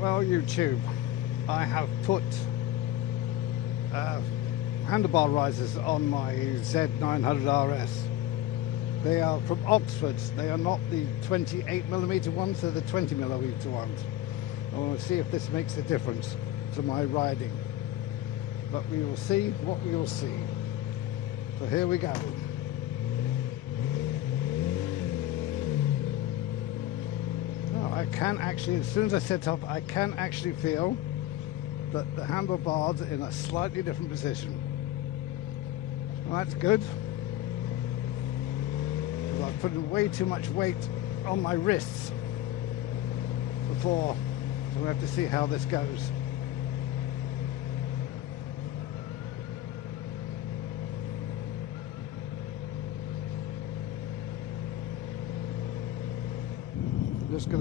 Well, YouTube, I have put handlebar risers on my Z900RS. They are from Oxford. They are not the 28mm ones, they're the 20mm ones. I want to see if this makes a difference to my riding. But we will see what we will see. So here we go. Oh, I can actually, as soon as I set up, I can actually feel that the handlebars are in a slightly different position. Well, that's good. Because I've put in way too much weight on my wrists before, so we have to see how this goes. Just gonna